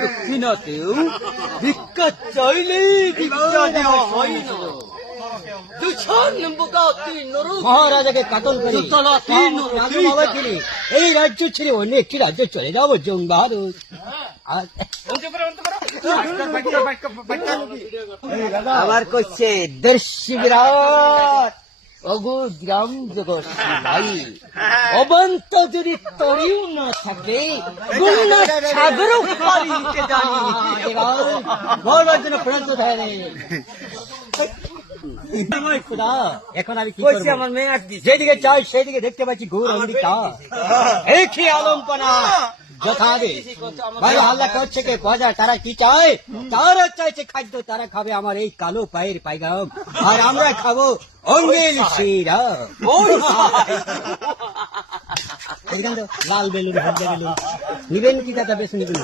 দক্ষিণাতেও ভিক্ষা চাইলেই ভিক্ষা দেওয়া হয় না। মহারাজাকে কাতল করে বাবা ছেড়ে এই রাজ্য ছেড়ে অন্য একটি রাজ্য চলে যাবো জং বাহাদুর। আবার করছে দর্শি বিরাট অগুদ গ্রাম জগৎ ভাই অবন্ত যদি তরিও না থাকে গঙ্গা সাগরও পারি দিতে জানি। বড় জন্য প্রশ্ন থাকে এখন আমি কি করছি? আমার মেয়ে যেদিকে চাই সেদিকে দেখতে পাচ্ছি ঘোর অন্ধকার, একই আলম্পনা যথাবে ভালো হাল্লা করছে কে পজা। তারা কি চায়? তারা চাইছে খাদ্য, তারা খাবে আমার এই কালো পায়ের পায়গাম, আর আমরা খাবো অঙ্গেল শিরা। লাল বেলুন হলদে বেলুন নিবেন কি কথা বেশ নিবেন?